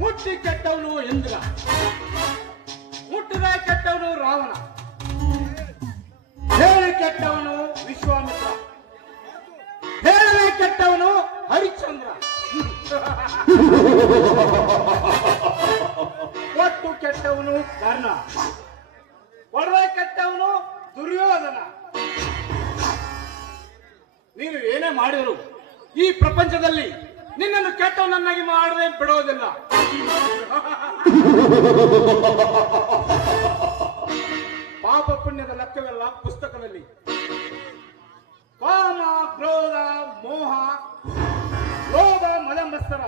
ಮುಟ್ಟಿ ಕೆಟ್ಟವನು ಇಂದ್ರ, ಮುಟ್ಟದ ಕೆಟ್ಟವನು ರಾವಣ, ಹೇಳಿ ಕೆಟ್ಟವನು ವಿಶ್ವಾಮಿತ್ರ, ಹೇಳದೆ ಕೆಟ್ಟವನು ಹರಿಶ್ಚಂದ್ರ, ಒಟ್ಟು ಕೆಟ್ಟವನು ಕರ್ಣ, ಒಡವೆ ಕೆಟ್ಟವನು ದುರ್ಯೋಧನ. ನೀನು ಏನೇ ಮಾಡಿದರು ಈ ಪ್ರಪಂಚದಲ್ಲಿ ನಿನ್ನನ್ನು ಕೆಟ್ಟವನನ್ನಾಗಿ ಮಾಡದೆ ಬಿಡೋದಿಲ್ಲ. ಪಾಪ ಪುಣ್ಯದ ಲೆಕ್ಕವೆಲ್ಲ ಪುಸ್ತಕದಲ್ಲಿ. ಕಾಮ, ಕ್ರೋಧ, ಮೋಹ, ಲೋಭ, ಮದ, ಮತ್ಸರ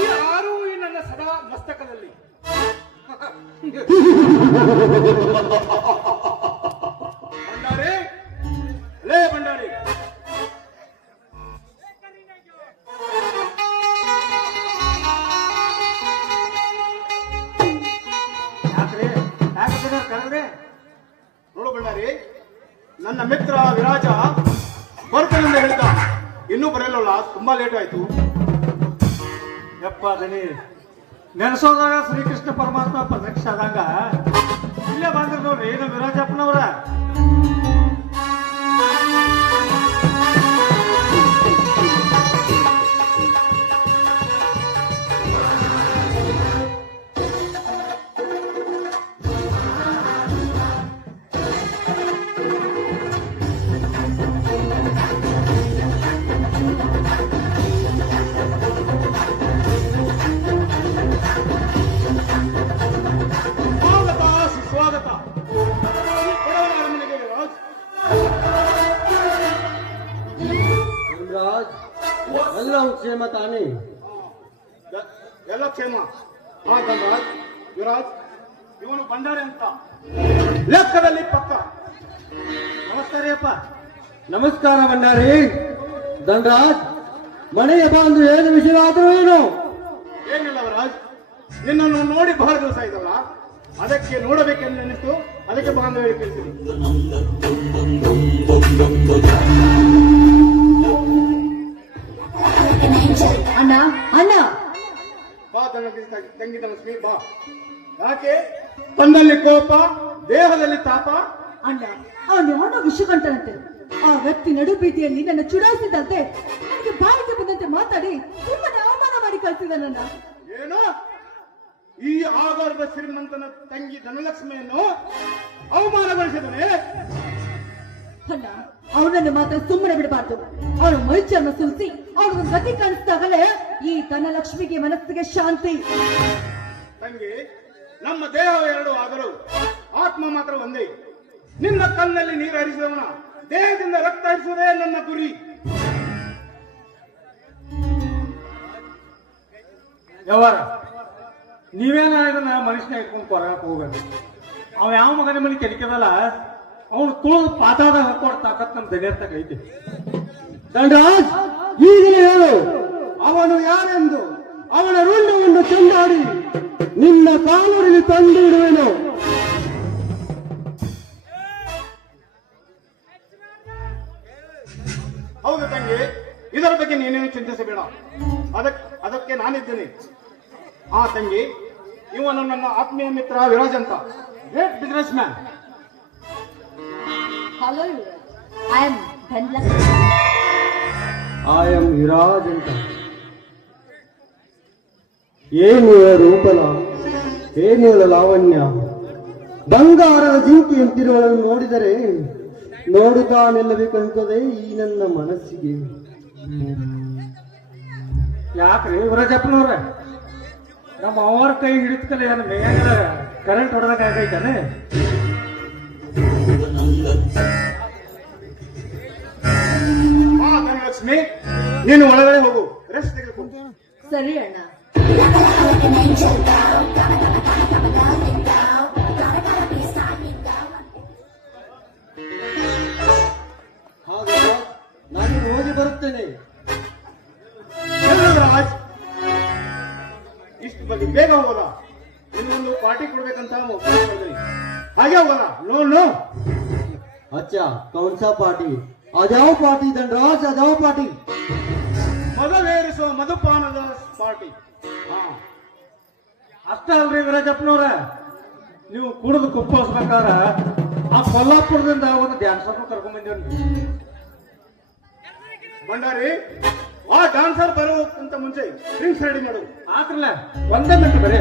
ಈ ಆರೂ ಈ ನನ್ನ ಸದಾ ಮಸ್ತಕದಲ್ಲಿ. ಭಂಡಾರಿ, ಲೇ ಭಂಡಾರಿ, ನೋಡು ಬಳ್ಳಾರಿ, ನನ್ನ ಮಿತ್ರ ವಿರಾಜ ಬರ್ತೇನೆಂದು ಹೇಳಿದ, ಇನ್ನೂ ಬರಲಿಲ್ಲ, ತುಂಬಾ ಲೇಟ್ ಆಯ್ತು. ಯಪ್ಪ ದನಿ ನೆನೆಸೋದಾಗ ಶ್ರೀಕೃಷ್ಣ ಪರಮಾತ್ಮ ಪ್ರತ್ಯಕ್ಷ ಆದಂಗ ಇಲ್ಲೇ ಬಂದ್ರು ನೋಡ್ರಿ ಏನು ವಿರಾಜಪ್ಪನವ್ರ. ಕ್ಷೇಮ ತಾನೇ? ಎಲ್ಲ ಕ್ಷೇಮ. ಧನರಾಜ್, ವಿರಾಜ್, ಇವನು ಭಂಡಾರಿ ಅಂತ ಲೆಕ್ಕದಲ್ಲಿ ಪಕ್ಕ. ನಮಸ್ಕಾರ ಅಪ್ಪ. ನಮಸ್ಕಾರ ಭಂಡಾರಿ. ಧನರಾಜ್, ಮನೆಗೆ ಬಂದು ಏನು ವಿಷಯ ಆದರೂ ಏನು? ಏನಿಲ್ಲ ವಿರಾಜ್, ನಿನ್ನನ್ನು ನೋಡಿ ಬಹಳ ದಿವಸ ಆಯ್ತಲ್ಲ, ಅದಕ್ಕೆ ನೋಡಬೇಕೆಂದು ನೆನೆಸ್ತು, ಅದಕ್ಕೆ ಬಾಂಧ ಹೇಳಿ ಕೇಳ್ತೀನಿ. ಅಣ್ಣ ಅಣ್ಣ ಬಾ ತಂಗಿ ಲಕ್ಷ್ಮಿ ಬಾ. ಯಾಕೆ ತನ್ನಲ್ಲಿ ಕೋಪ, ದೇಹದಲ್ಲಿ ತಾಪ? ಅಣ್ಣ, ಅವನು ಯಾವನೋ ವಿಷಕಂಠನಂತೆ. ಆ ವ್ಯಕ್ತಿ ನಡು ಬೀದಿಯಲ್ಲಿ ನನ್ನ ಚುಡಾಯಿಸಿದಂತೆ ನನಗೆ ಬಾಯಿಗೆ ಬಂದಂತೆ ಮಾತಾಡಿ ತುಂಬಾನೇ ಅವಮಾನ ಮಾಡಿ ಕಳ್ಸಿದಾನಣ್ಣ. ಏನು? ಈ ಆಗಾರದ ಶ್ರೀಮಂತನ ತಂಗಿ ಧನಲಕ್ಷ್ಮಿಯನ್ನು ಅವಮಾನಗೊಳಿಸಿದನೆ? ಅಣ್ಣ, ಅವನನ್ನು ಮಾತ್ರ ಸುಮ್ಮನೆ ಬಿಡಬಾರ್ದು. ಅವನು ಮೈಚರ್ನ ಸುಲಿಸಿ ಅವನಿಗೆ ಗತಿ ಕಾಣಿಸಿದಾಗಲೇ ಈ ಧನಲಕ್ಷ್ಮಿಗೆ ಮನಸ್ಸಿಗೆ ಶಾಂತಿ. ತಂಗಿ, ನಮ್ಮ ದೇಹ ಎರಡು ಆದರೂ ಆತ್ಮ ಮಾತ್ರ ಒಂದೇ. ನಿನ್ನ ಕಣ್ಣಲ್ಲಿ ನೀರು ಹರಿಸಿದವನ ದೇಹದಿಂದ ರಕ್ತ ಹರಿಸುವುದೇ ನನ್ನ ಗುರಿ. ಯಾವಾರ ನೀವೇನ ಇದನ್ನ ಮನುಷ್ಯನ ಇಟ್ಕೊಂಡು ಕೊರಗಕ್ಕೆ ಹೋಗೋದು. ಅವ ಯಾವ ಮಗನ ಮನೆ ಕೆಲಿಕದಲ್ಲ, ಅವನು ತುಳಿದು ಪಾತಾದ ಹಾಕೋಡ್ ತಾಕತ್ ನಮ್ ದಣಿಯರ್ತಾಗ ಐತಿ. ಧನರಾಜ್, ಈಗಲೇ ಹೇಳು, ಅವನು ಯಾರೆಂದು. ಅವನ ರುಂಡವನ್ನು ಚೆಂಡಾಡಿ ನಿನ್ನ ಕಾಲೂರಿಲಿ ತಂದು ಇಡುವೆನು. ಹೌದು ತಂಗಿ, ಇದರ ಬಗ್ಗೆ ನೀನೇನು ಚಿಂತಿಸಬೇಡ. ಅದಕ್ಕೆ ನಾನಿದ್ದೇನೆ. ಆ ತಂಗಿ, ಇವನು ನನ್ನ ಆತ್ಮೀಯ ಮಿತ್ರ ವಿರಾಜ್ ಅಂತ, great businessman. Hello, I am Dhanalakshmi. I am Viraj ಅಂತ. ಏನಿವ ರೂಪಲ, ಏನಿವಳ ಲಾವಣ್ಯ, ಬಂಗಾರದ ಜಿಂಕೆಯಂತಿರುವಳನ್ನು ನೋಡಿದರೆ ನೋಡುತ್ತಾ ನಿಲ್ಲಬೇಕಂತದೆ ಈ ನನ್ನ ಮನಸ್ಸಿಗೆ. ಯಾಕ್ರಿ ವಿರಾಜಪ್ಪನವ್ರ, ನಮ್ಮ ಅವರ ಕೈ ಹಿಡಿದ ಕಲೆ ಏನ್ ಮೇಯಾಗ ಕರೆಂಟ್ ಹೊಡೆದಾಗ ಆಗೈತಾನೆ? ಧನಲಕ್ಷ್ಮಿ, ನೀನು ಒಳಗಡೆ ಹೋಗು, ರೆಸ್ಟ್ ತೆಗೆದುಕೊ. ಸರಿ ಅಣ್ಣ. ಹಾಗೆ ನಾನು ಹೋಗಿ ಬರುತ್ತೇನೆ. ರಾಜ್, ಇಷ್ಟು ಬಗ್ಗೆ ಬೇಗ ಹೋಗೋದ? ನಿಮ್ಗೊಂದು ಪಾರ್ಟಿ ಕೊಡ್ಬೇಕಂತ ಮಾಡಿದ್ದೀನಿ. ಹಾಗೆ ಹೋಗೋದ? No no. अच्छा कौन सा पार्टी? आ जाओ पार्टी धनराज, आ जाओ पार्टी. ಮದವೇರಿಸುವ ಮಧುಪಾನದ ಪಾರ್ಟಿ. ಅಷ್ಟೇ ಅಲ್ರಿ ವಿರಾಜಪ್ಪನವ್ರ, ನೀವು ಕುಡಿದು ಕುಪ್ಪೋಸ್ಬೇಕಾರ ಆ ಕೊಲ್ಲಾಪುರದಿಂದ ಒಂದು ಡ್ಯಾನ್ಸರ್ನು ಕರ್ಕೊಂಡ್ ಬಂದೇವ್ರಿ. ಭಂಡಾರಿ, ಆ ಡಾನ್ಸರ್ ಬರೋಕ್ಕಿಂತ ಮುಂಚೆ ಡ್ರಿಂಕ್ಸ್ ರೆಡಿ ಮಾಡು. ಆತ್ರಲ್ಲ, ಒಂದೇ ಮಿನಿಟ್ ಬರೀ.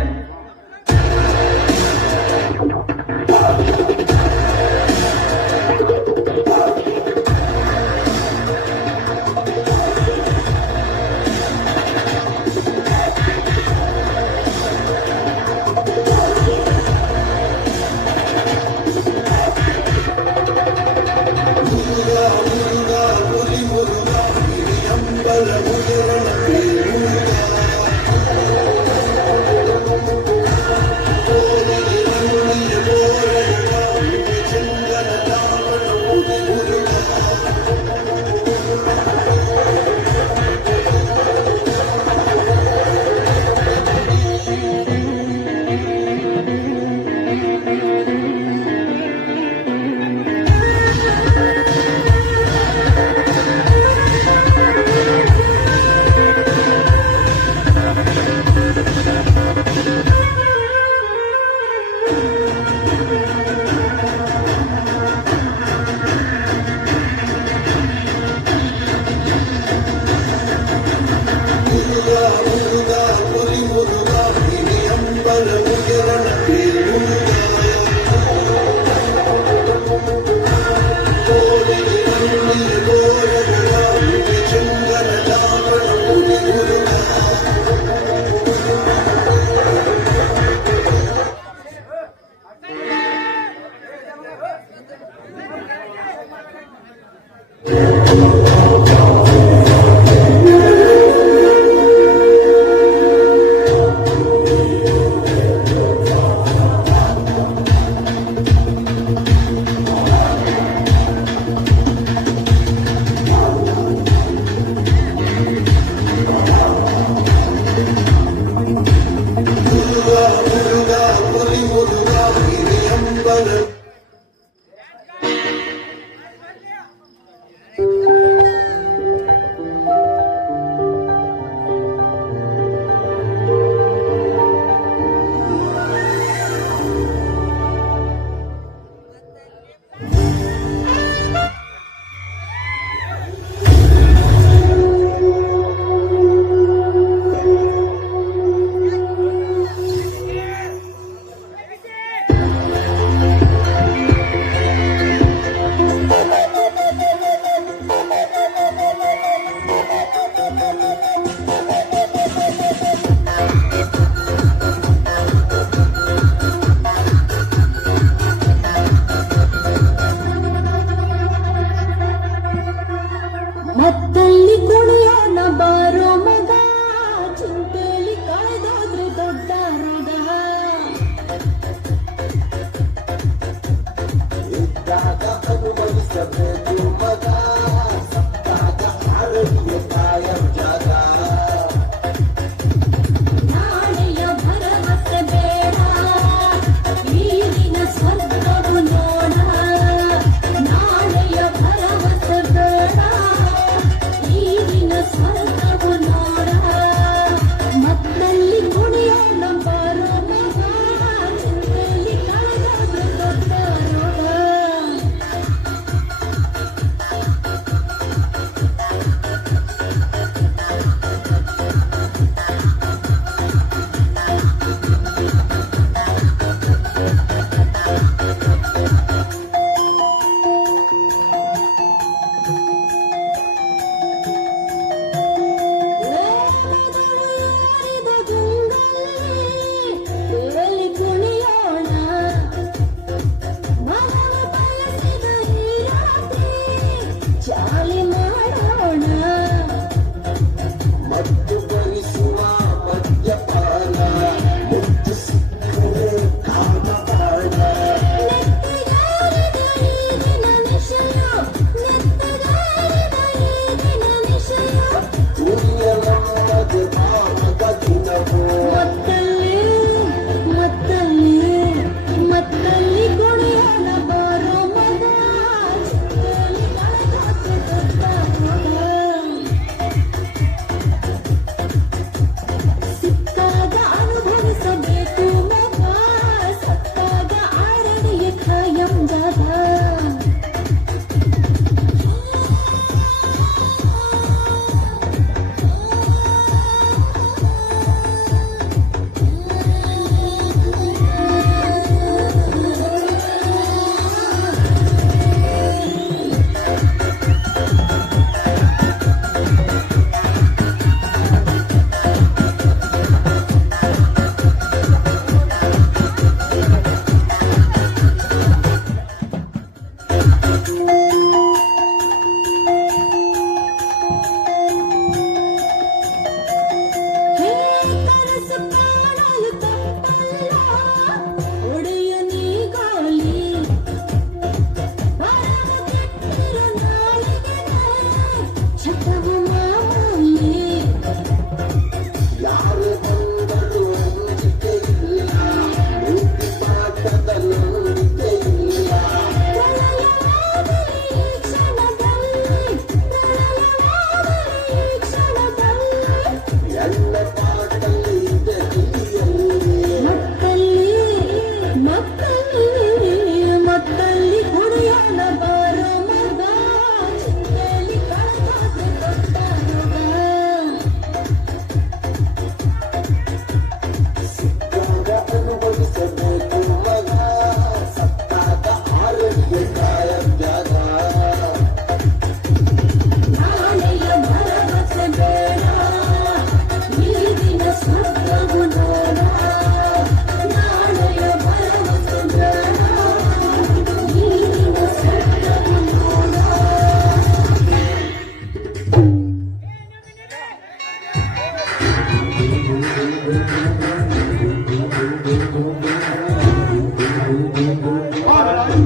ಮಹಾರಾಜ್,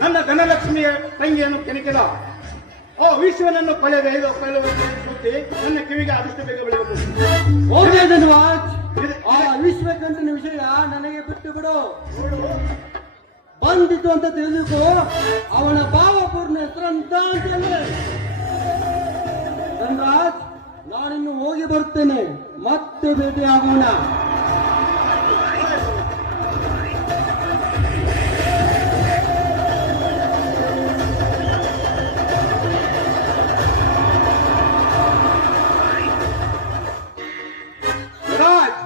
ನನ್ನ ಧನಲಕ್ಷ್ಮಿಯ ತಂಗಿಯನ್ನು ಕೆಣಕಿದ ಆ ವಿಶ್ವನನ್ನು ಕೊಲೆಗೈದು ಸುದ್ದಿ ನನ್ನ ಕಿವಿಗೆ ಆದಷ್ಟು ಬೇಗ ಬೆಳೆಯಬೇಕು. ಹೋಗಿ ಧನ್ವಾಜ್, ಆ ವಿಶ್ವಕಂಠನ ವಿಷಯ ನನಗೆ ಬಿಟ್ಟು ಬಿಡು. ಬಂದಿತು ಅಂತ ತಿಳಿದುಕೋ, ಅವನ ಭಾವಪೂರ್ಣ ಹೆಸರಂತ ಅಂತಲೇ. ಧನ್ರಾಜ್, ನಾನಿನ್ನು ಹೋಗಿ ಬರ್ತೇನೆ, ಮತ್ತೆ ಭೇಟಿಯಾಗೋಣ. ರಾಜ್,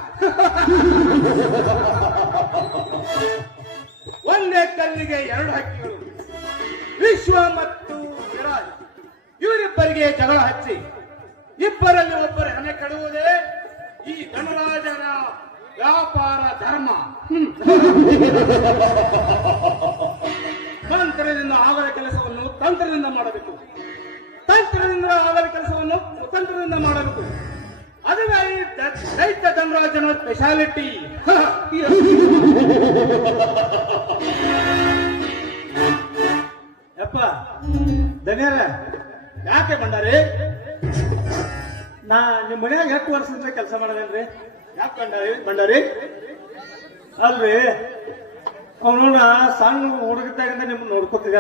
ಒಂದೇ ಕಲ್ಲಿಗೆ ಎರಡು ಹಕ್ಕಿಗಳು, ವಿಶ್ವ ಮತ್ತು ವಿರಾಜ್ ಇವರಿಬ್ಬರಿಗೆ ಜಗಳ ಹಚ್ಚಿ ಇಬ್ಬರಲ್ಲಿ ಒಬ್ಬರ ಹಣೆ ಕೆಡುವುದೇ ಈ ಧನರಾಜನ ವ್ಯಾಪಾರ ಧರ್ಮ. ಮಂತ್ರದಿಂದ ಆಗದ ಕೆಲಸವನ್ನು ತಂತ್ರದಿಂದ ಮಾಡಬೇಕು, ತಂತ್ರದಿಂದ ಆಗದ ಕೆಲಸವನ್ನು ತಂತ್ರದಿಂದ ಮಾಡಬೇಕು. ಅದುವೇ ಈ ದೈತ್ಯ ಧನರಾಜನ ಸ್ಪೆಷಾಲಿಟಿ. ಯಪ್ಪ ಧನ್ಯರ, ಯಾಕೆ ಬಂಡಾರಿ? ನಾ ನಿಮ್ಮ ಮನ್ಯಾಗ ಎಷ್ಟು ವರ್ಷದಿಂದ ಕೆಲಸ ಮಾಡದೇನ್ರಿ? ಯಾಕೆ ಬಂಡಾರಿ? ಅಲ್ರಿ, ಅವನು ಸಣ್ಣ ಹುಡುಗಿದ್ದಾಗಿಂದ ನಿಮ್ಗೆ ನೋಡ್ಕೊತಿದ್ದ.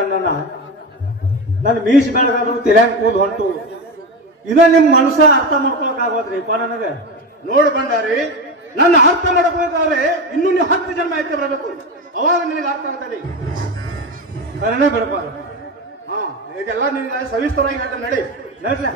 ನನ್ನ ಮೀಸ್ ಬೆಳಗಾದ್ರು ತಿರ್ಯಾಂಗ್ ಕೂದ್ ಹೊಂಟು. ಇದ ನಿಮ್ ಮನಸ್ಸ ಅರ್ಥ ಮಾಡ್ಕೊಳಕ್ ಆಗೋದ್ರಿಪ್ಪ ನನಗೆ. ನೋಡು ಬಂಡಾರಿ, ನನ್ನ ಅರ್ಥ ಮಾಡಬೇಕಾದ್ರೆ ಇನ್ನೂ ನೀವು 10 ಜನ್ಮ ಐತೆ ಬರಬೇಕು, ಅವಾಗ ನಿನಗೆ ಅರ್ಥ ಆಗ್ತದೆ. ಕರೆನೇ ಬಿಡಪ್ಪ. ಹಾ, ಇದೆಲ್ಲ ನಿನಗೆ ಸವಿಸ್ತರವಾಗಿ ಹೇಳ್ತಾನೆ, ನಡಿ. ನೋಡ್ರಿ